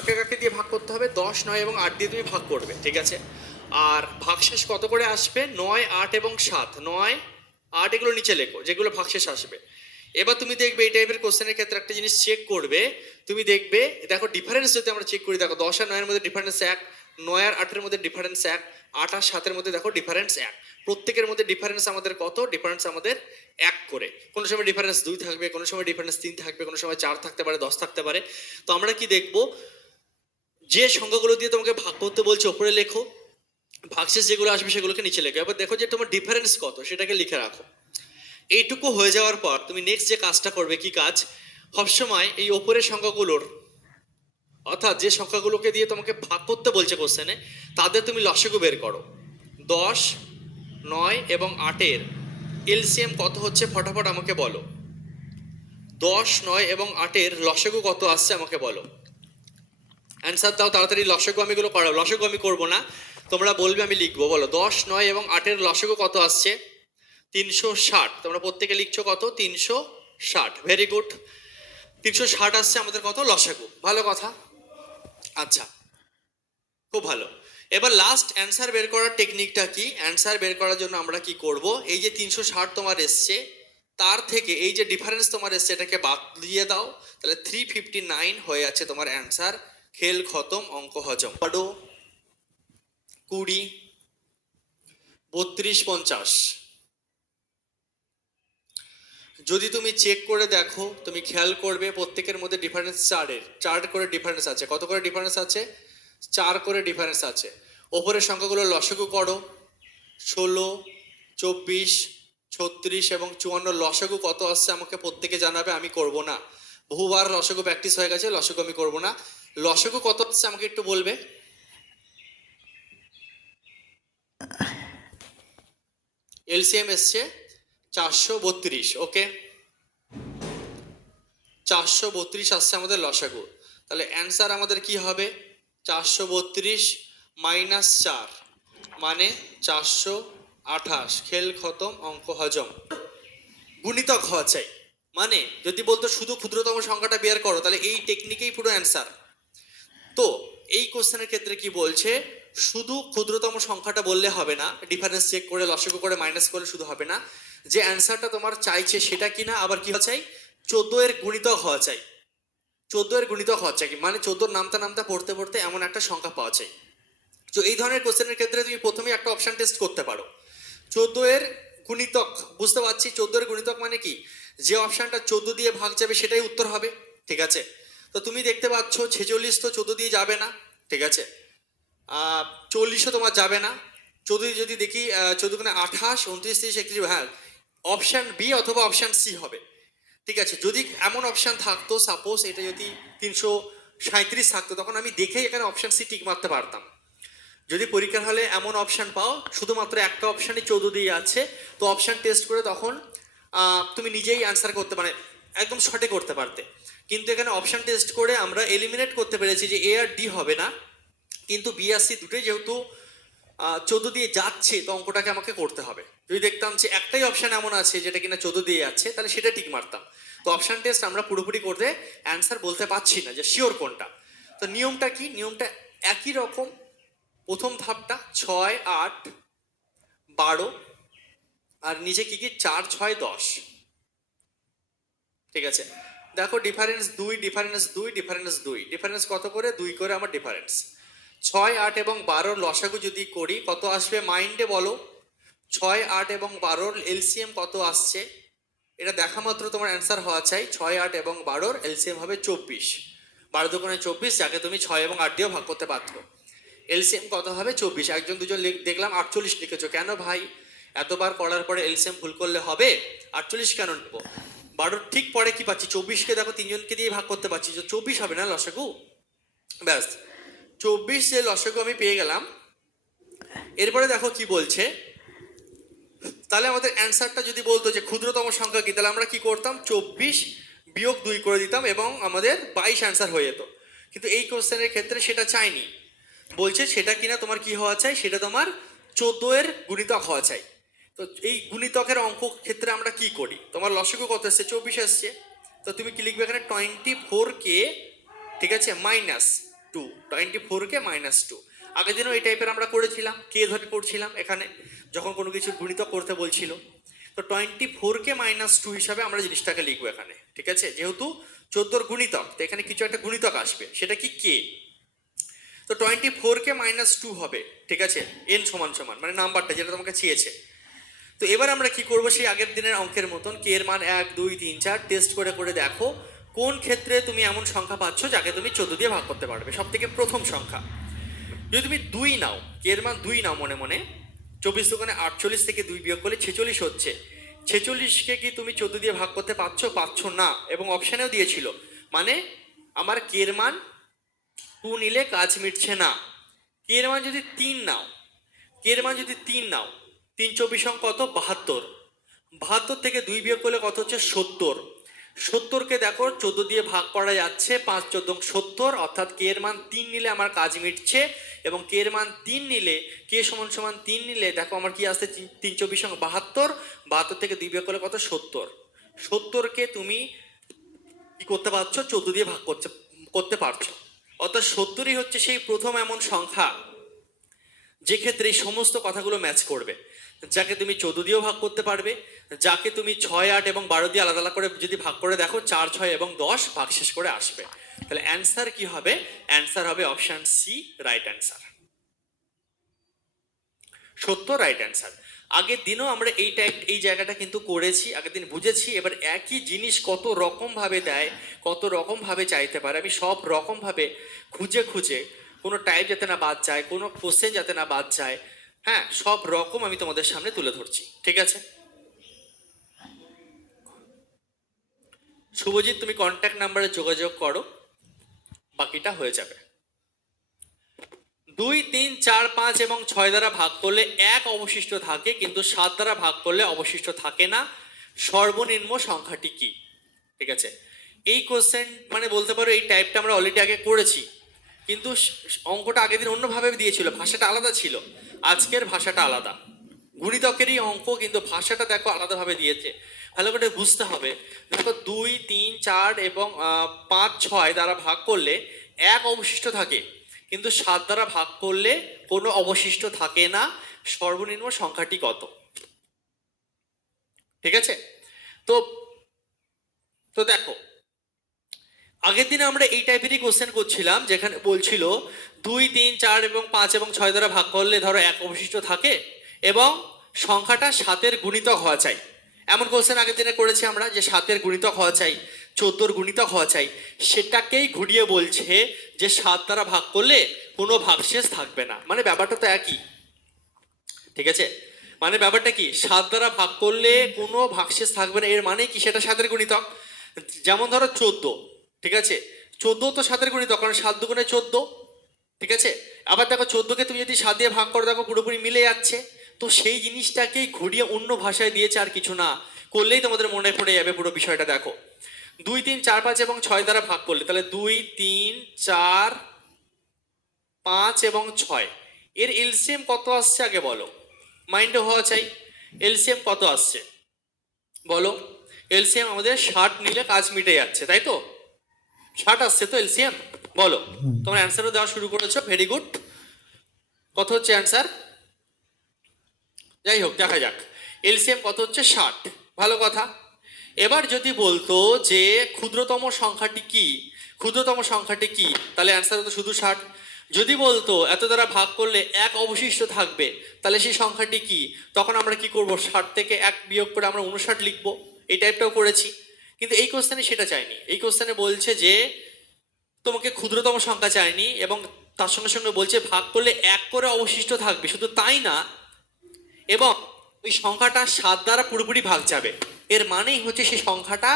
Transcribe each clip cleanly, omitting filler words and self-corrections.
কাকে কাকে দিয়ে ভাগ করতে হবে? 10, 9 এবং 8 দিয়ে তুমি ভাগ করবে, ঠিক আছে? আর ভাগশেষ কত করে আসবে? 9, 8 এবং 7। 9, 8 এগুলো নিচে লেখো যেগুলো ভাগশেষ আসবে। এবার তুমি দেখবে এই টাইপের কোশ্চেনের ক্ষেত্রে একটা জিনিস চেক করবে। তুমি দেখবে, দেখো ডিফারেন্স যদি আমরা চেক করি, দেখো 10 আর 9 এর মধ্যে ডিফারেন্স 1, 9 আর 8 এর মধ্যে ডিফারেন্স 1, 8 আর 7 এর মধ্যে দেখো ডিফারেন্স 1। প্রত্যেকের মধ্যে ডিফারেন্স আমাদের কত? ডিফারেন্স আমাদের 1 করে। কোনো সময় ডিফারেন্স 2 থাকবে, কোনো সময় ডিফারেন্স 3 থাকবে, কোনো সময় 4 থাকতে পারে, 10 থাকতে পারে। তো আমরা কি দেখবো, যে সংখ্যাগুলো দিয়ে তোমাকে ভাগ করতে বলছে ওপরে লেখো, ভাগশেষ যেগুলো আসবে সেগুলোকে নিচে লেখো। এবার দেখো যে তোমার ডিফারেন্স কত সেটাকে লিখে রাখো। এইটুকু হয়ে যাওয়ার পর তুমি নেক্সট যে কাজটা করবে, কি কাজ? সবসময় এই ওপরের সংখ্যাগুলোর, অর্থাৎ যে সংখ্যাগুলোকে দিয়ে তোমাকে ভাগ করতে বলছে কোশ্চেনে, তাদের তুমি লসাগু বের করো। 10, 9 এবং 8-এর এলসিএম কত হচ্ছে ফটাফট আমাকে বলো। 10, 9 এবং 8-এর লসাগু কত আসছে আমাকে বলো। অ্যান্সার দাও তাড়াতাড়ি। লসাগু আমি এগুলো করাবো, লসাগু আমি করবো না, তোমরা বলবে আমি লিখবো। বলো 10, 9 এবং 8-এর লসাগু কত আসছে? 360। তোমরা প্রত্যেকে লিখছো কত? 360। Very good. 360 আসছে আমাদের কত? লসাগু। ভালো কথা। আচ্ছা, খুব ভালো। এবার লাস্ট অ্যান্সার বের করার টেকনিকটা কি? অ্যান্সার বের করার জন্য আমরা কি করব, এই যে 360 তোমার এসছে, তার থেকে এই যে ডিফারেন্স তোমার এসছে এটাকে বাদ দিয়ে দাও, তাহলে 359 হয়ে যাচ্ছে তোমার অ্যান্সার। খেল খতম, অঙ্ক হজম। 20, 32, 50। যদি তুমি চেক করে দেখো, তুমি খেয়াল করবে প্রত্যেকের মধ্যে ডিফারেন্স 4 করে ডিফারেন্স আছে। কত করে ডিফারেন্স আছে? 4 করে ডিফারেন্স আছে। ওপরের সংখ্যাগুলো লসাগু করো। 16, 24, 36 এবং 54 লসাগু কত আসছে আমাকে প্রত্যেকে জানাবে, আমি করব না। বহুবার লসাগু প্র্যাকটিস হয়ে গেছে, লসাগু আমি করব না। লসাগু কত আসছে আমাকে একটু বলবে। এলসিএম এসছে 432। ওকে, 432 আসছে আমাদের লসাগু। তাহলে অ্যান্সার আমাদের কি হবে? 432 মাইনাস 4 মানে 428। খেল খতম, অঙ্ক হজম। গুণিতক হওয়া চাই। মানে যদি বলতো শুধু ক্ষুদ্রতম সংখ্যাটা বের করো, তাহলে এই টেকনিকেই পুরো অ্যান্সার। তো এই কোশ্চেনের ক্ষেত্রে কি বলছে, শুধু ক্ষুদ্রতম সংখ্যাটা বললে হবে না, ডিফারেন্স চেক করে লসাগু করে মাইনাস করলে শুধু হবে না, যে অ্যান্সারটা তোমার চাইছে সেটা কিনা, আবার কি হওয়া চাই? 14 এর গুণিতক হওয়া চাই। 14 এর গুণিতক হওয়া চাই, মানে 14 নামতা নামতা পড়তে পড়তে এমন একটা সংখ্যা পাওয়া চাই। তো এই ধরনের কোশ্চেনের ক্ষেত্রে তুমি প্রথমেই একটা অপশন টেস্ট করতে পারো। 14 এর গুণিতক, বুঝতে পারছি 14 এর গুণিতক মানে কি, যে অপশনটা 14 দিয়ে ভাগ যাবে সেটাই উত্তর হবে, ঠিক আছে? তো তুমি দেখতে পাচ্ছ 46 তো 14 দিয়ে যাবে না, ঠিক আছে? 40ও তোমার যাবে না। 14 যদি দেখি 14 গুণে 28, 29, 30, 31, হ্যাঁ অপশন বি অথবা অপশন সি হবে, ঠিক আছে? যদি এমন অপশন থাকতো, সাপোজ এটা যদি 337 থাকতো, তখন আমি দেখেই এখানে অপশন সি টিক মারতে পারতাম। যদি পরীক্ষার হলে এমন অপশন পাও শুধুমাত্র একটা অপশানই 14 দিয়ে আছে, তো অপশান টেস্ট করে তখন তুমি নিজেই অ্যান্সার করতে, মানে একদম সঠিক করতে পারতে। কিন্তু এখানে অপশান টেস্ট করে আমরা এলিমিনেট করতে পেরেছি যে এ আর ডি হবে না, কিন্তু বি আর সি দুটোই যেহেতু 14 দিয়ে যাচ্ছে, তো অঙ্কটাকে আমাকে করতে হবে। যদি দেখতাম যে একটাই অপশান এমন আছে যেটা কিনা 14 দিয়ে যাচ্ছে, তাহলে সেটা ঠিক মারতাম। তো অপশান টেস্ট আমরা পুরোপুরি করতে অ্যান্সার বলতে পারছি না যে শিওর কোনটা। তো নিয়মটা কি? নিয়মটা একই রকম। প্রথম ধাপটা 6, 8, 12 আর নিচে কি কি 4, 6, 10, ঠিক আছে? দেখো ডিফারেন্স 2, ডিফারেন্স 2, ডিফারেন্স 2, ডিফারেন্স কত করে? 2 করে আমার ডিফারেন্স। 6, 8 এবং 12 লসাগু যদি করি কত আসবে মাইন্ডে বলো। 6, 8 এবং 12 এলসিএম কত আসছে এটা দেখা মাত্র তোমার অ্যান্সার হওয়া চাই। 6, 8 এবং 12 এলসিএম হবে 24। 12 দুগুণে 24, যাকে তুমি 6 এবং 8 দিয়েও ভাগ করতে পারতো। এলসিএম কত হবে? 24। একজন দুজন দেখলাম 48 লিখেছো, কেন ভাই? এতবার করার পরে এলসিএম ভুল করলে হবে? 48 কেন নেবো? 12 ঠিক পরে কি পাচ্ছি? 24কে দেখো তিনজনকে দিয়ে ভাগ করতে পারছি, 24 হবে না লসাগু? ব্যাস 24 যে লসাগু আমি পেয়ে গেলাম। এরপরে দেখো কি বলছে, তাহলে আমাদের অ্যান্সারটা যদি বলতো যে ক্ষুদ্রতম সংখ্যা কি, তাহলে আমরা কি করতাম? 24 বিয়োগ 2 করে দিতাম এবং আমাদের 22 অ্যান্সার হয়ে যেত। কিন্তু এই কোশ্চেনের ক্ষেত্রে সেটা চাইনি, বলছে সেটা কিনা তোমার কি হওয়া চাই, সেটা তোমার 14 এর গুণিতক হওয়া চাই। তো এই গুণিতকের অঙ্ক ক্ষেত্রে আমরা কি করি, তোমার লসাগু কত এসছে? 24 এসছে। তো তুমি কি লিখবে এখানে? 24K, ঠিক আছে, মাইনাস টু, 24 কে মাইনাস টু। আগের দিনও এই টাইপের আমরা করেছিলাম, কে ধরে করছিলাম এখানে যখন কোনো কিছু গুণিতক করতে বলছিল। তো 24 কে মাইনাস টু হিসাবে আমরা জিনিসটাকে লিখবো এখানে, ঠিক আছে? যেহেতু 14 গুণিতক, তো এখানে কিছু একটা গুণিতক আসবে, সেটা কি কে। তো 24 কে মাইনাস টু হবে, ঠিক আছে, এন সমান সমান মানে নাম্বারটা যেটা তোমাকে চেয়েছে। তো এবার আমরা কি করব, সেই আগের দিনের অঙ্কের মতন কে এর মান 1 2 3 4 টেস্ট করে করে দেখো কোন ক্ষেত্রে তুমি এমন সংখ্যা পাচ্ছ যাকে তুমি 14 দিয়ে ভাগ করতে পারবে। সব থেকে প্রথম সংখ্যা যদি তুমি 2 নাও, কে এর মান 2 নাও মনে মনে, 24 দোকানে 48 থেকে 2 বিয়োগ করলে 46 হচ্ছে। 46কে কি তুমি 14 দিয়ে ভাগ করতে পারছো না, এবং অপশানেও দিয়েছিল, মানে আমার কে এর মান 2 নিলে কাজ মিটছে না। কে এর মান যদি 3 নাও, কে এর মান যদি 3 নাও, 3 24 কত 72, 72 থেকে 2 বিয়োগ করলে কত হচ্ছে 70। 70কে দেখো 14 দিয়ে ভাগ করা যাচ্ছে, 5 14 70, অর্থাৎ কে এর মান 3 নিলে আমার কাজ মিটছে। এবং কে এর মান 3 নিলে, কে সমান সমান 3 নিলে দেখো আমার কি আসছে, 3 24 72, 72 থেকে 2 বিয়োগ করলে কত 70। 70কে তুমি কি করতে পারছো, 14 দিয়ে ভাগ করতে পারছো। অর্থাৎ 70ই হচ্ছে সেই প্রথম এমন সংখ্যা যে ক্ষেত্রে এই সমস্ত কথাগুলো ম্যাচ করবে, যাকে তুমি 14 দিয়েও ভাগ করতে পারবে, যাকে তুমি 6 8 এবং 12 দিয়ে আলাদা আলাদা করে যদি ভাগ করে দেখো 4 6 এবং 10 ভাগশেষ করে আসবে। তাহলে অ্যান্সার কি হবে, অ্যান্সার হবে অপশন সি, রাইট অ্যান্সার, সত্য রাইট অ্যান্সার। আগের দিনও আমরা এই জায়গাটা কিন্তু করেছি, আগের দিন বুঝেছি। এবার একই জিনিস কত রকম ভাবে দেয়, কত রকম ভাবে চাইতে পারে, আমি সব রকম ভাবে খুঁজে খুঁজে, কোনো টাইপ যাতে না বাদ যায়, কোনো কোশ্চেন যাতে না বাদ যায়, হ্যাঁ, সব রকম আমি তোমাদের সামনে তুলে ধরছি, ঠিক আছে? শুভজিৎ, তুমি কন্ট্যাক্ট নাম্বারে যোগাযোগ করো, বাকিটা হয়ে যাবে। 2 3 4 5 এবং 6 দ্বারা ভাগ করলে 1 অবশিষ্ট থাকে, কিন্তু 7 দ্বারা ভাগ করলে অবশিষ্ট থাকে না। সর্বনিম্ন সংখ্যাটি কি? ঠিক আছে, এই কোশ্চেন মানে বলতে পারো এই টাইপটা আমরা অলরেডি আগে করেছি, কিন্তু অঙ্কটা আগের দিন অন্যভাবে দিয়েছিল, ভাষাটা আলাদা ছিল। আজকের ভাষাটা আলাদা, গুণিতকেরই অঙ্ক, কিন্তু ভাষাটা দেখো আলাদাভাবে দিয়েছে। ভালো করে বুঝতে হবে। দেখো 2 3 4 এবং 5 6 দ্বারা ভাগ করলে 1 অবশিষ্ট থাকে, কিন্তু 7 দ্বারা ভাগ করলে কোনো অবশিষ্ট থাকে না। সর্বনিম্ন সংখ্যাটি কত? ঠিক আছে, তো তো দেখো আগের দিনে আমরা এই টাইপেরই কোশ্চেন করছিলাম, যেখানে বলছিল 2 3 4 এবং 5 এবং 6 দ্বারা ভাগ করলে ধরো 1 অবশিষ্ট থাকে এবং সংখ্যাটা 7-এর গুণিতক হওয়া চাই। এমন কোশ্চেন আগের দিনে করেছি আমরা, যে 7-এর গুণিতক হওয়া চাই, 14-র গুণিতক হওয়া চাই। সেটাকেই ঘুরিয়ে বলছে যে 7 দ্বারা ভাগ করলে কোনো ভাগশেষ থাকবে না, মানে ব্যাপারটা তো একই, ঠিক আছে? মানে ব্যাপারটা কি, 7 দ্বারা ভাগ করলে কোনো ভাগশেষ থাকবে না, এর মানে কি সেটা 7-এর গুণিতক। যেমন ধরো 14, ঠিক আছে, 14 তো 7-এর গুণিতক, কারণ 7 দুগুণে 14, ঠিক আছে? আবার দেখো 14কে তুমি যদি 7 দিয়ে ভাগ করো দেখো পুরোপুরি মিলে যাচ্ছে। তো সেই জিনিসটাকেই ঘুরিয়ে অন্য ভাষায় দিয়েছে, আর কিছু না, করলেই তোমাদের মনে পড়ে যাবে পুরো বিষয়টা। দেখো 2 3 4 5 এবং 6 দ্বারা ভাগ করলে, তাহলে 2 3 4 5 এবং 6, এর এলসিএম কত আসছে আগে বলো, মাইন্ডে হওয়া চাই। এলসিএম কত আসছে বলো? এলসিএম আমাদের 60 নিলে কাজ মিটে যাচ্ছে, তাই তো? 60 আসছে তো এলসিএম, বলো। তোমরা অ্যান্সারও দেওয়া শুরু করেছো, ভেরি গুড। কত হচ্ছে অ্যান্সার? যাই হোক, দেখা যাক এলসিএম কত হচ্ছে, 60, ভালো কথা। এবার যদি বলতো যে ক্ষুদ্রতম সংখ্যাটি কি, ক্ষুদ্রতম সংখ্যাটি কি, তাহলে অ্যান্সার হতো শুধু 60। যদি বলতো এত দ্বারা ভাগ করলে 1 অবশিষ্ট থাকবে, তাহলে সেই সংখ্যাটি কি, তখন আমরা কি করব, 60 থেকে 1 বিয়োগ করে আমরা 59 লিখবো। এই টাইপটাও করেছি, কিন্তু এই কোশ্চেনে সেটা চাইনি। এই কোশ্চেনে বলছে যে তোমাকে ক্ষুদ্রতম সংখ্যা চাইনি, এবং তার সঙ্গে সঙ্গে বলছে ভাগ করলে 1 করে অবশিষ্ট থাকবে। শুধু তাই না, এবং ওই সংখ্যাটা 7 দ্বারা পুরোপুরি ভাগ যাবে, এর মানেই হচ্ছে সেই সংখ্যাটা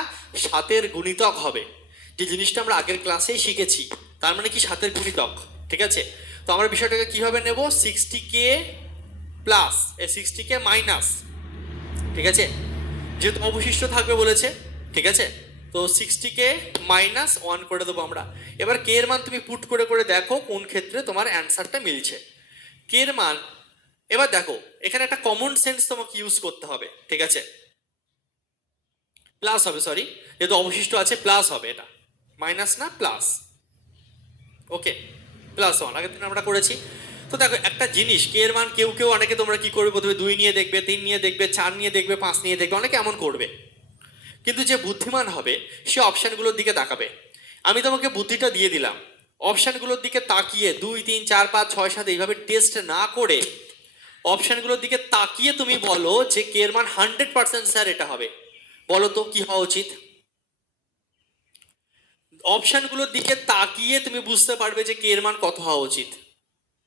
7-এর গুণিতক হবে, যে জিনিসটা আমরা আগের ক্লাসেই শিখেছি। তার মানে কি 7-এর গুণিতক, ঠিক আছে? তো আমরা বিষয়টাকে কিভাবে নেব, 60K প্লাস 60K মাইনাস, ঠিক আছে, যেহেতু অবশিষ্ট থাকবে বলেছে, ঠিক আছে, তো 60K মাইনাস 1 করে দেবো আমরা। এবার কে এর মান তুমি পুট করে করে দেখো কোন ক্ষেত্রে তোমার অ্যান্সারটা মিলছে। কে এর মান, এবার দেখো এখানে একটা কমন সেন্স তোমাকে ইউজ করতে হবে, ঠিক আছে? প্লাস হবে, সরি, যেহেতু অবশিষ্ট আছে প্লাস হবে, এটা মাইনাস না প্লাস, ওকে। +1 আগের দিন আমরা করেছি। তো দেখো একটা জিনিস কে এর মান কেউ কেউ অনেকে তোমরা কি করবে, প্রথমে 2 নিয়ে দেখবে, 3 নিয়ে দেখবে, 4 নিয়ে দেখবে, 5 নিয়ে দেখবে, অনেকে এমন করবে। কিন্তু যে বুদ্ধিমান হবে সে অপশানগুলোর দিকে তাকাবে। আমি তোমাকে বুদ্ধিটা দিয়ে দিলাম, অপশানগুলোর দিকে তাকিয়ে 2 3 4 5 6 7 এইভাবে টেস্ট না করে অপশানগুলোর দিকে তাকিয়ে তুমি বলো যে কে এর মান 100% স্যার এটা হবে। বলো তো কি হওয়া উচিত? অপশানগুলোর দিকে তাকিয়ে তুমি বুঝতে পারবে যে কে এর মান কত হওয়া উচিত।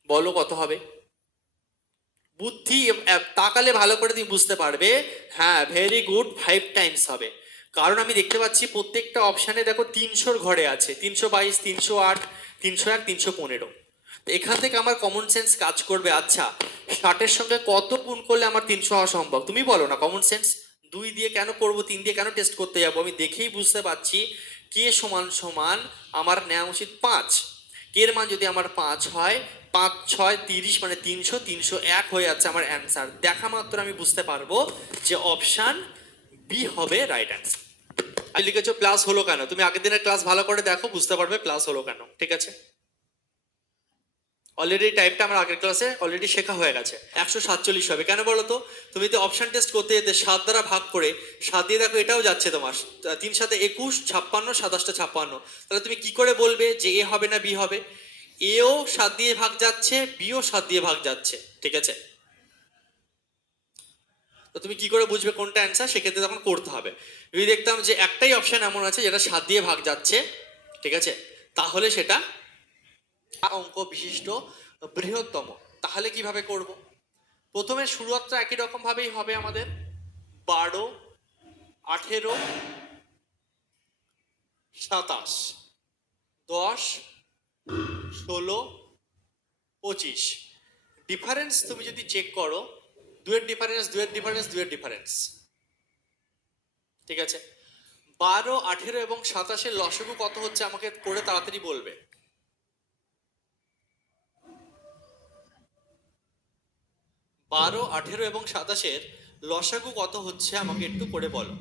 বলো কত হবে? বুদ্ধি তাকালে ভালো করে তুমি বুঝতে পারবে, হ্যাঁ ভেরি গুড 5 টাইমস হবে। কারণ আমি দেখতে পাচ্ছি প্রত্যেকটা অপশানে দেখো 300-র ঘরে আছে, 322, 308, 301, 315। তো এখান থেকে আমার কমন সেন্স কাজ করবে, আচ্ছা 60-এর সঙ্গে কত গুণ করলে আমার 300 হওয়া সম্ভব? তুমি বলো না কমন সেন্স। 2 দিয়ে কেন করবো, 3 দিয়ে কেন টেস্ট করতে যাবো? আমি দেখেই বুঝতে পারছি কে সমান সমান আমার নেওয়া উচিত 5। কে এর মান যদি আমার 5 হয়, 5 6 30 মানে 300, 301 হয়ে যাচ্ছে আমার অ্যান্সার। দেখা মাত্র আমি বুঝতে পারবো যে অপশান বি হবে রাইট অ্যান্সার। আর লিখেছো প্লাস হলো কেন? তুমি আগের দিনের ক্লাস ভালো করে দেখো, বুঝতে পারবে প্লাস হলো কেন। ঠিক আছে, অলরেডি টাইপটা আমার আগের ক্লাসে অলরেডি শেখা হয়ে গেছে। 147 হবে কেন বলো তো? তুমি যদি অপশন টেস্ট করতে যেতে 7 দ্বারা ভাগ করে, 7 দিয়ে দেখো এটাও যাচ্ছে তোমার 3 7 21, 56, 27 56। তাহলে তুমি কি করে বলবে যে এ হবে না বি হবে? এও 7 দিয়ে ভাগ যাচ্ছে, বিও 7 দিয়ে ভাগ যাচ্ছে। ঠিক আছে, তো তুমি কি করে বুঝবে কোনটা অ্যান্সার? সেক্ষেত্রে তখন করতে হবে। যদি দেখতাম যে একটাই অপশন এমন আছে যেটা 7 দিয়ে ভাগ যাচ্ছে, ঠিক আছে, তাহলে সেটা অঙ্ক বিশিষ্ট বৃহত্তম। তাহলে কিভাবে করব? প্রথমে শুরুয়াতটা একই রকম ভাবেই হবে আমাদের, 12, 18, 27, 10, 16, 25। ডিফারেন্স তুমি যদি চেক করো, দুয়ের ডিফারেন্স, দুয়ের ডিফারেন্স, দুয়ের ডিফারেন্স। ঠিক আছে, 12, 18 এবং 27-এর লসাগু কত হচ্ছে আমাকে করে তাড়াতাড়ি বলবে। 12, 18 এবং 27-এর লসাগু কত হচ্ছে আমাকে একটু করে বলো।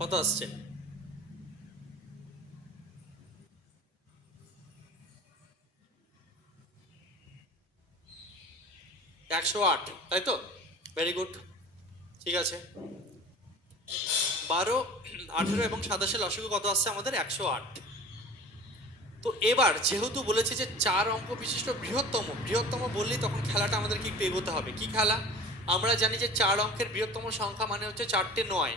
কত আসছে? 108, তাই তো? ভেরি গুড, ঠিক আছে। 12, 18 এবং 27-এর লসাগু কত আসছে আমাদের? 108। তো এবার যেহেতু বলেছে যে 4 অঙ্ক বিশিষ্ট বৃহত্তম, বৃহত্তম বললেই তখন খেলাটা আমাদেরকে একটু এগোতে হবে। কি খেলা? আমরা জানি যে 4 অঙ্কের বৃহত্তম সংখ্যা মানে হচ্ছে 4টে 9।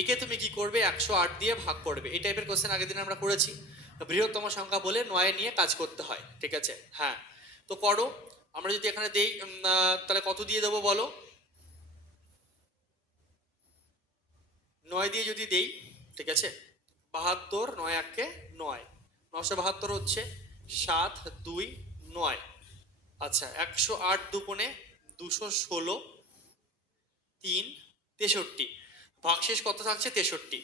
একে তুমি কি করবে? 108 দিয়ে ভাগ করবে। এই টাইপের কোশ্চেন আগের দিন আমরা করেছি। বৃহত্তম সংখ্যা বলে 9 নিয়ে কাজ করতে হয়। ঠিক আছে, হ্যাঁ, তো করো। আমরা যদি এখানে দেই তাহলে কত দিয়ে দেবো বলো? 9 দিয়ে যদি দেই, ঠিক আছে, 72, 9 1 9, 972 হচ্ছে 7 2 9। আচ্ছা, 108 দুগুণে 216, 3 63, ভাগশেষ কত থাকছে? 63।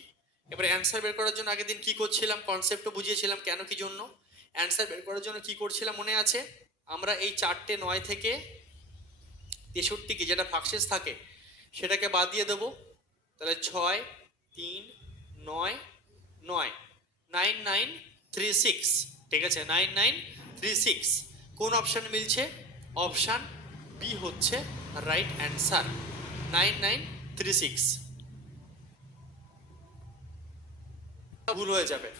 এবার অ্যান্সার বের করার জন্য আগের দিন কি করছিলাম, কনসেপ্টও বুঝিয়েছিলাম কেন কি জন্য। অ্যান্সার বের করার জন্য কি করছিলাম মনে আছে? আমরা এই 4টে 9 থেকে 63কে যেটা ভাগশেষ থাকে সেটাকে বাদ দিয়ে দেবো। তাহলে 6 3 9 9, 9936। ঠিক আছে, 9936। কোন অপশান মিলছে? অপশান বি হচ্ছে রাইট অ্যান্সার, 9936। ভুল হয়ে যাবে।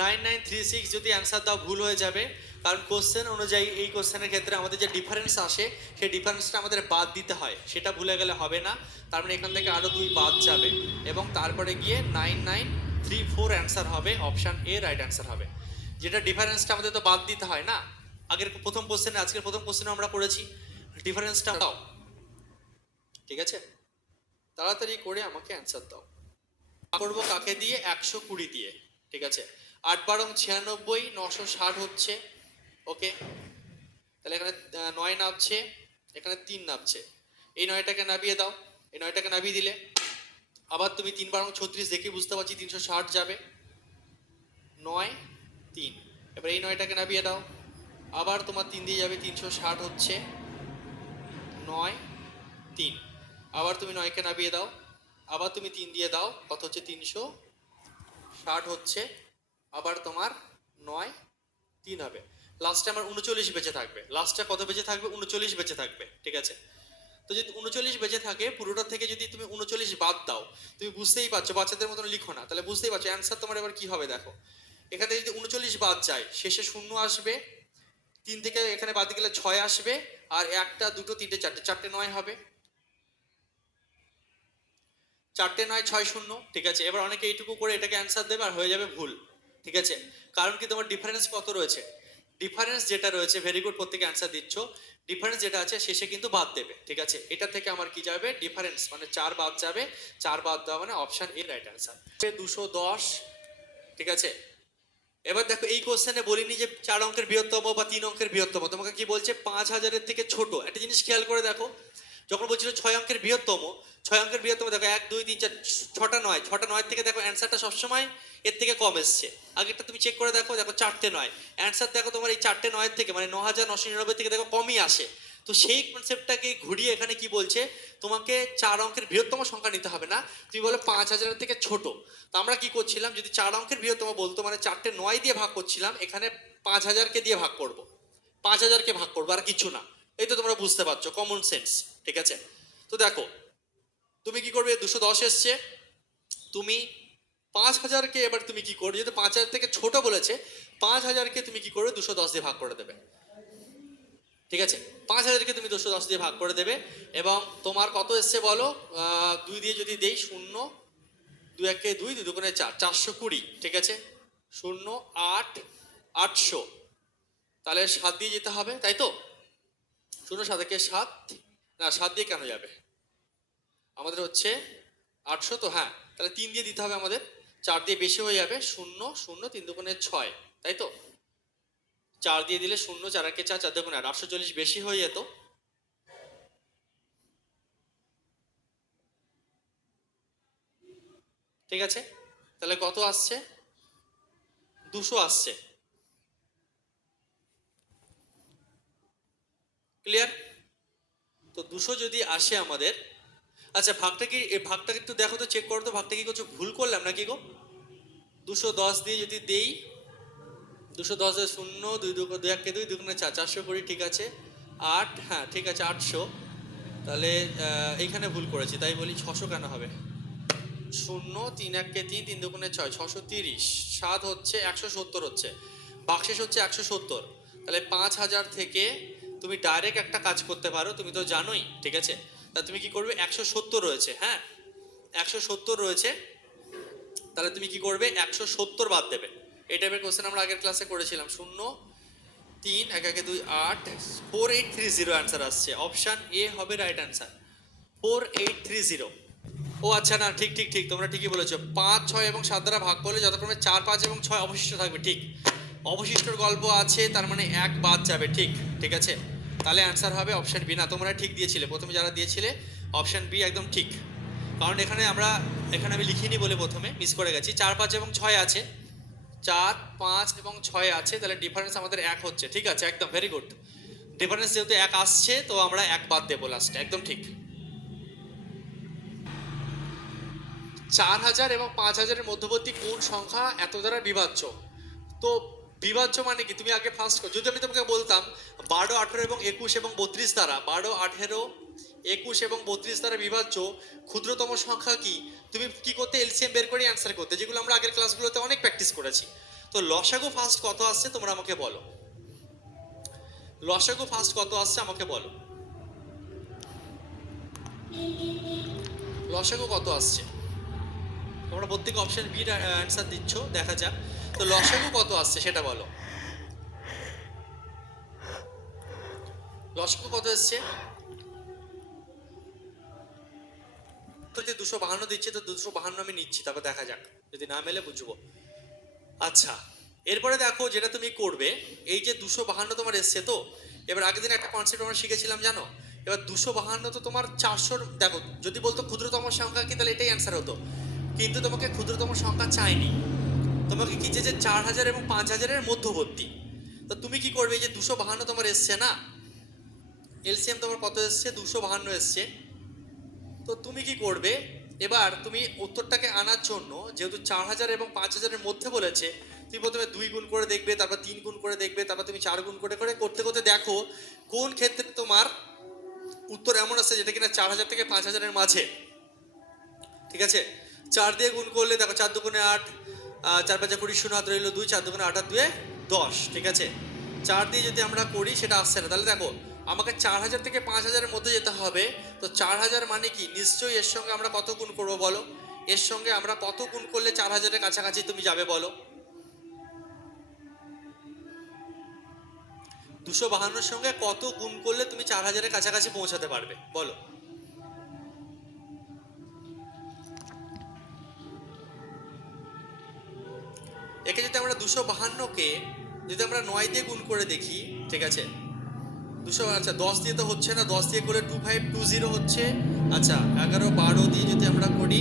9936 যদি অ্যান্সার দাও ভুল হয়ে যাবে, কারণ কোশ্চেন অনুযায়ী এই কোশ্চেনের ক্ষেত্রে আমাদের যে ডিফারেন্স আসে সেই ডিফারেন্সটা আমাদের বাদ দিতে হয়, সেটা ভুলে গেলে হবে না। তার মানে এখান থেকে আরও 2 বাদ যাবে এবং তারপরে গিয়ে 9934 অ্যান্সার হবে, অপশান এ রাইট অ্যান্সার হবে। যেটা ডিফারেন্সটা আমাদের তো বাদ দিতে হয় না, আগের প্রথম কোশ্চেনে, আজকের প্রথম কোশ্চেনে আমরা করেছি। ডিফারেন্সটা দাও, ঠিক আছে, তাড়াতাড়ি করে আমাকে অ্যান্সার দাও। করবো কাকে দিয়ে? 120 দিয়ে। ঠিক আছে, 8 12 96, 960 হচ্ছে। ওকে, তাহলে এখানে 9 নামছে, এখানে 3 নামছে। এই 9টাকে নামিয়ে দাও। এই 9টাকে নামিয়ে দিলে আবার তুমি 3 12 36 দেখে বুঝতে পারছি 360 যাবে। 9 3, এবার এই 9টাকে নামিয়ে দাও, আবার তোমার 3 দিয়ে যাবে, 360 হচ্ছে। 9 3, আবার তুমি 9কে নামিয়ে দাও, আবার তুমি 3 দিয়ে দাও, কত হচ্ছে 360 হচ্ছে, আবার তোমার 9 3 হবে, লাস্টে আমার 39 বেঁচে থাকবে। লাস্টে কত বেঁচে থাকবে? 39 বেঁচে থাকবে, ঠিক আছে। তো যদি 39 বেঁচে থাকে, পুরোটা থেকে যদি তুমি 39 বাদ দাও, তুমি বুঝতেই পারছো, বাচ্চাদের মতন লিখো না, তাহলে বুঝতেই পারছো অ্যান্সার তোমার এবার কি হবে। দেখো এখান থেকে যদি 39 বাদ যায়, শেষে 0 আসবে, 3 থেকে এখানে বাদ গেলে 6 আসবে, আর 1টা 2টো 3টে 4টে 4টে 9 হবে, 4টে 9 6 0, ঠিক আছে। এবার অনেকে এইটুকু করে এটাকে অ্যান্সার দেবে আর হয়ে যাবে ভুল, ঠিক আছে। কারণ কি, তোমার ডিফারেন্স কত রয়েছে, ডিফারেন্স যেটা রয়েছে, ভেরি গুড, প্রত্যেকে অ্যান্সার দিচ্ছ, ডিফারেন্স যেটা আছে শেষে কিন্তু বাদ দেবে, ঠিক আছে। এটা থেকে আমার কি যাবে, ডিফারেন্স মানে 4 বাদ যাবে, 4 বাদ দেওয়া মানে অপশন এ রাইট অ্যান্সার। 210, ঠিক আছে। এবার দেখো এই কোশ্চেনে বলিনি যে 4 অঙ্কের বৃহত্তম বা 3 অঙ্কের বৃহত্তম, তোমাকে কি বলছে 5000-এর থেকে ছোট। একটা জিনিস খেয়াল করে দেখো, যখন বলছিল 6 অঙ্কের বৃহত্তম, 6 অঙ্কের বৃহত্তম দেখো 1 2 3 4 6টা 9, 6টা 9 থেকে দেখো অ্যান্সারটা সবসময় এর থেকে কম এসছে। আগেরটা তুমি চেক করে দেখো, দেখো 4টে 9, অ্যান্সার দেখো তোমার এই 4টে 9 থেকে মানে 9999 থেকে দেখো কমই আসে। তো সেই কনসেপ্টটাকে ঘুরিয়ে এখানে কি বলছে, তোমাকে 4 অঙ্কের বৃহত্তম সংখ্যা নিতে হবে না, তুমি বলো 5000-এর থেকে ছোট। তো আমরা কি করছিলাম, যদি 4 অঙ্কের বৃহত্তম বলতো মানে 4টে 9 দিয়ে ভাগ করছিলাম, এখানে 5000-কে দিয়ে ভাগ করব, 5000-কে ভাগ করবো, আর কিছু না। এই তো তোমরা বুঝতে পারছো, কমন সেন্স, ঠিক আছে। তো দেখো তুমি কি করবে, 210 এসছে, তুমি 5000-কে এবার তুমি কি করবে, যদি 5000 থেকে ছোট বলেছে, 5000-কে তুমি কি করবে, 210 দিয়ে ভাগ করে দেবে, ঠিক আছে। 5000-কে তুমি 210 দিয়ে ভাগ করে দেবে, এবং তোমার কত এসছে বলো, 2 দিয়ে যদি দেই 0, 2 1 2, 2 2 4, 420, ঠিক আছে। 0 8 800, তাহলে 7 দিয়ে যেতে হবে, তাই তো। 0 7 একে 7, না 7 দিয়ে কেন যাবে, আমাদের হচ্ছে 800, তো হ্যাঁ, তাহলে 3 দিয়ে দিতে হবে আমাদের, 4 দিয়ে বেশি হয়ে যাবে, 0 0 3 2 6, তাই তো। 4 দিয়ে দিলে 0, 4 একে 4, 4 2 8, 840 বেশি হয়ে যেত, ঠিক আছে। তাহলে কত আসছে, 200 আসছে, ক্লিয়ার। তো 200 যদি আসে আমাদের, আচ্ছা ভাগটা কি, এই ভাগটা একটু দেখো তো, চেক করো তো ভাগটা কি করছো, ভুল করলাম নাকি গো। 210 দিয়ে যদি দেই, 210 এ 0 2 2 2 1 2 2 4, 420, ঠিক আছে। 8, হ্যাঁ ঠিক আছে 800, তাহলে এইখানে ভুল করেছি, তাই বলি 600 কেন হবে, 0 3 1 3 3 2 6, 630, 7 হচ্ছে 170 হচ্ছে, বাক্সেস হচ্ছে 170। তাহলে 5000 থেকে তুমি ডাইরেক্ট একটা কাজ করতে পারো, তুমি তো জানোই, ঠিক আছে। তা তুমি কি করবে, 170 রয়েছে, হ্যাঁ 170 রয়েছে, তাহলে তুমি কি করবে, 170 বাদ দেবে। এই টাইপের কোশ্চেন আমরা আগের ক্লাসে করেছিলাম। 0 3 1 1 2 8, 4830 অ্যান্সার আসছে, অপশান এ হবে রাইট অ্যান্সার, 4830। ও আচ্ছা, না ঠিক ঠিক ঠিক, তোমরা ঠিকই বলেছো, 5 6 এবং 7 দ্বারা ভাগ করলে যতক্ষণে 4 5 এবং 6 অবশিষ্ট থাকবে, ঠিক। অবশিষ্টর গল্প আছে, তার মানে 1 বাদ যাবে, ঠিক, ঠিক আছে। তাহলে অ্যান্সার হবে অপশান বি। না তোমরা ঠিক দিয়েছিলে, প্রথমে যারা দিয়েছিলে অপশান বি একদম ঠিক, কারণ এখানে আমি লিখিনি বলে প্রথমে মিস করে গেছি। 4 5 এবং 6 আছে, 4 5 এবং 6 আছে, তাহলে ডিফারেন্স আমাদের 1 হচ্ছে, ঠিক আছে, একদম ভেরি গুড। ডিফারেন্স যেহেতু 1 আসছে, তো আমরা 1 বাদ দেবো লাস্টে, একদম ঠিক। 4000 এবং 5000-এর মধ্যবর্তী কোন সংখ্যা এত দ্বারা বিভাজ্য। তো বিভাজ্য মানে কি, তুমি আগে ফার্স্ট, যদি আমি তোমাকে বলতাম 12 18 এবং 21 এবং 32 দ্বারা, 12 18 21 এবং 32 দ্বারা বিভাজ্য ক্ষুদ্রতম সংখ্যা কি, তুমি কি করতে, এলসিএম বের করে অ্যান্সার করতে, যেগুলো আমরা আগের ক্লাসগুলোতে অনেক প্র্যাকটিস করেছি। তো লসাগু ফার্স্ট কত আসছে তোমরা আমাকে বলো, লসাগু ফার্স্ট কত আসছে আমাকে বলো, লসাগু কত আসছে। তোমরা প্রত্যেকে অপশন বি অ্যান্সার দিচ্ছ, দেখা যাক। তো লসাগু কত আসছে সেটা বলো, লসাগু কত এসছে, তো 252 দিচ্ছে, তো 252 আমি নিচ্ছি, তারপর দেখা যাক, যদি না মেলে বুঝবো। আচ্ছা, এরপরে দেখো যেটা তুমি করবে, এই যে 252 তোমার এসছে, তো এবার আগের দিন একটা কনসেপ্ট আমরা শিখেছিলাম জানো, এবার 252 তো তোমার 400, দেখো যদি বলতো ক্ষুদ্রতম সংখ্যা কি, তাহলে এটাই অ্যান্সার হতো, কিন্তু তোমাকে ক্ষুদ্রতম সংখ্যা চাইনি, তোমাকে কি যে 4000 এবং 5000-এর মধ্যবর্তী। তো তুমি কি করবে, এই যে 252 তোমার এসছে না, এলসিএম তোমার কত এসছে, 252 এসছে, তো তুমি কি করবে, এবার তুমি উত্তরটাকে আনার জন্য যেহেতু 4000 এবং 5000-এর মধ্যে বলেছে, তুমি প্রথমে 2 গুণ করে দেখবে, তারপর 3 গুণ করে দেখবে, তারপর তুমি 4 গুণ করে করে করতে করতে দেখো কোন ক্ষেত্রে তোমার উত্তর এমন আছে যেটা কিনা 4000 থেকে 5000-এর মাঝে। ঠিক আছে, 4 দিয়ে গুণ করলে দেখো 4 দুগুণে 8, 4 5 20, 0 হাত রইল 2, 4 দুগুণে 8 আর 2 10। ঠিক আছে, 4 দিয়ে যদি আমরা করি সেটা আসছে না, তাহলে দেখো আমাকে 4000 থেকে 5000-এর মধ্যে যেতে হবে। তো 4000 মানে কি, নিশ্চয়ই এর সঙ্গে আমরা কত গুণ করবো বলো, এর সঙ্গে আমরা কত গুণ করলে 4000-এর কাছাকাছি তুমি যাবে বলো? 252-এর সঙ্গে কত গুণ করলে তুমি 4000-এর কাছাকাছি পৌঁছাতে পারবে বলো? একে যদি আমরা 252-কে যদি আমরা 9 দিয়ে গুণ করে দেখি, ঠিক আছে, 200, আচ্ছা 10 দিয়ে তো হচ্ছে না, 10 দিয়ে করে 2520 হচ্ছে। আচ্ছা 11 12 দিয়ে যদি আমরা করি,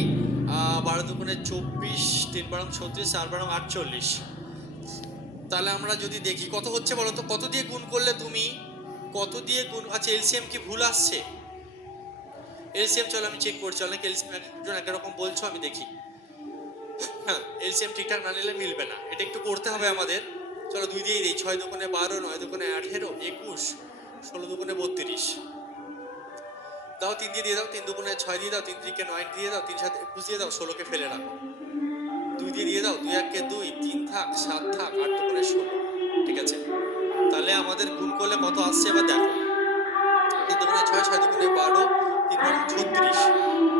12 দুগুণে 24, 3 বারং 36, 4 বারং 48। তাহলে আমরা যদি দেখি কত হচ্ছে বলো তো, কত দিয়ে গুণ করলে তুমি, কত দিয়ে গুণ, আচ্ছা এলসিএম কি ভুল আসছে? এলসিএম চলো আমি চেক করছি, অনেক এলসিএম একজন একরকম বলছো, আমি দেখি। হ্যাঁ, এলসিএম ঠিকঠাক না নিলে মিলবে না, এটা একটু করতে হবে আমাদের। চলো 2 দিয়েই দিই, 6 দুগুণে 12, 9 দুগুণে 18, 21, 16 দুগুণে 32। দাও 3 দিয়ে দাও, 3 দুগুণে 6 দিয়ে দাও, 3 3 কে 9 দিয়ে দাও, 3 7 21 দিয়ে দাও, 16 কে ফেলে রাখো। 2 দিয়ে দাও, 2 1 কে 2, 3 থাক, 7 থাক, 8 দুগুণে 16। ঠিক আছে, তাহলে আমাদের গুণ করলে কত আসছে এবার দেখো। 3 দুগুণে 6, 6 দুগুণে 12, 3 বারং 36,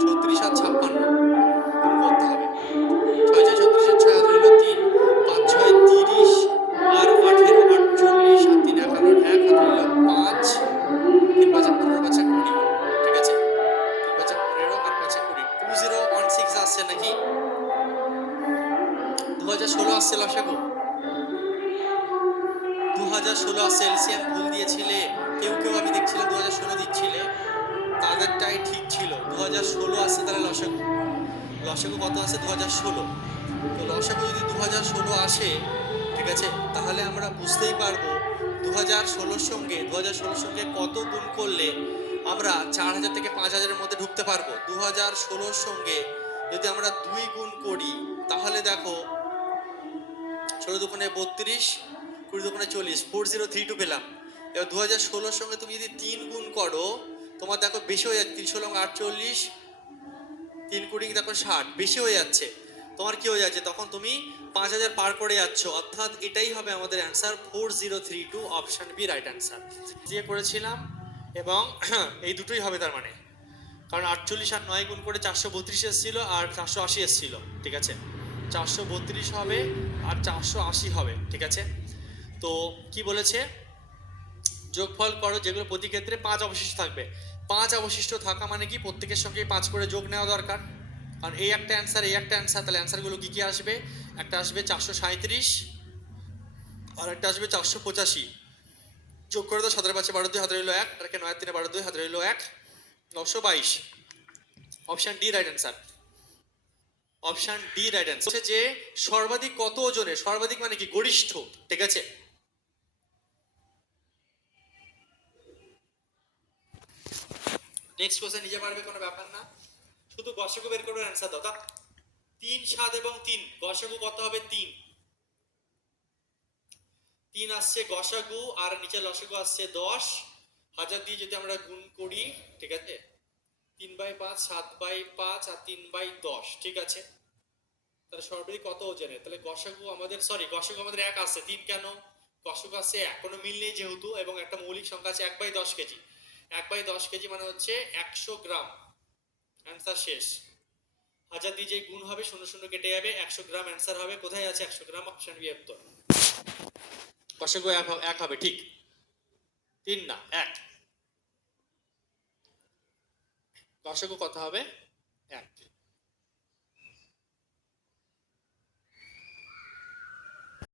36 আর 56 গুণ করতে হবে। 6 6 36 আর 6 হাত রইল 3, 5 6 30 আর 18 48 আর 3 11 1 হাত রইল 5, 3 5 15 5 20। ঠিক আছে, 3 5 15 আর 5 20, 2016 আসছে নাকি? 2016 আসছে লসাগু, 2016 আসছে। এলসিএম ভুল দিয়েছিলে কেউ কেউ, আমি দেখছিলাম 2016 দিচ্ছিলে, তাদেরটাই ঠিক ছিল। 2016 আসছে, তাহলে লসাগু, লসাগু কত আসে? 2016। তো লসাগু যদি 2016 আসে, ঠিক আছে, তাহলে আমরা বুঝতেই পারবো 2016-র সঙ্গে 2016-র সঙ্গে কত গুণ করলে আমরা 4000 থেকে 5000-এর মধ্যে ঢুকতে পারবো। 2016-র সঙ্গে যদি আমরা 2 গুণ করি, তাহলে দেখো 16 দুগুণে 32, 20 দুগুণে 40, 4032 পেলাম। এবার 2016-র সঙ্গে তুমি যদি 3 গুণ করো, তোমার দেখো বেশি হয়ে যাচ্ছে, 3 16 48, 3 কুড়ি দেখো 60, বেশি হয়ে যাচ্ছে। তোমার কি হয়ে যাচ্ছে, তখন তুমি 5000 পার করে যাচ্ছ, অর্থাৎ এটাই হবে আমাদের answer 4032, option B right answer. দিয়ে করেছিলাম এবং এই দুটোই হবে তার মানে, কারণ 48 আর 9 গুণ করে 432 এসেছিল আর 480 এসেছিল। ঠিক আছে, 432 হবে আর 480 হবে। ঠিক আছে, তো কি বলেছে, যোগফল করো যেগুলো প্রতি ক্ষেত্রে 5 অবশিষ্ট থাকবে। 5 অবশিষ্ট থাকা মানে কি, প্রত্যেকের সঙ্গে 5 করে যোগ নেওয়া দরকার, কারণ এই একটা অ্যান্সার, এই একটা অ্যান্সার। তাহলে অ্যান্সারগুলো কি কি আসবে, একটা আসবে 437 আর একটা আসবে 485। যোগ করে দাও, 7 5 12 2 হাতে রইল 1, আর 9 3 12 2 হাতে রইল 1, 922। Option D right answer, option D right answer. হচ্ছে যে সর্বাধিক কত ওজনে, সর্বাধিক মানে কি গরিষ্ঠ। ঠিক আছে, নেক্সট কোশ্চেন নিজে পারবে, কোনো ব্যাপার না, শুধু গসাগু বের করে অ্যান্সার দাও। তা 3 7 এবং 3 গসাগু কত হবে? 3 3 আসছে গসাগু, আর নিচে লসাগু আসছে 10। 1000 দিয়ে যদি আমরা গুণ করি, ঠিক আছে, 3/5, 7/5 আর 3/10। ঠিক আছে, তাহলে সর্বাধিক কত ওজনের, তাহলে গসাগু আমাদের, সরি গসাগু আমাদের 1 আসছে, 3 কেন? গসাগু আসছে 1, কোনো মিল নেই যেহেতু, এবং একটা মৌলিক সংখ্যা আছে 1/10 কেজি। 1/10 কেজি মানে হচ্ছে 100 গ্রাম। অ্যান্সার শেষ। 1000 দিয়ে যে গুণ হবে, 0 0 কেটে যাবে, 100 গ্রাম অ্যান্সার হবে। কোথায় আছে 100 গ্রাম? অপশন বি উত্তর। গসাগু 1 হবে, ঠিক, 3 না 1। গসাগু কত হবে? 1।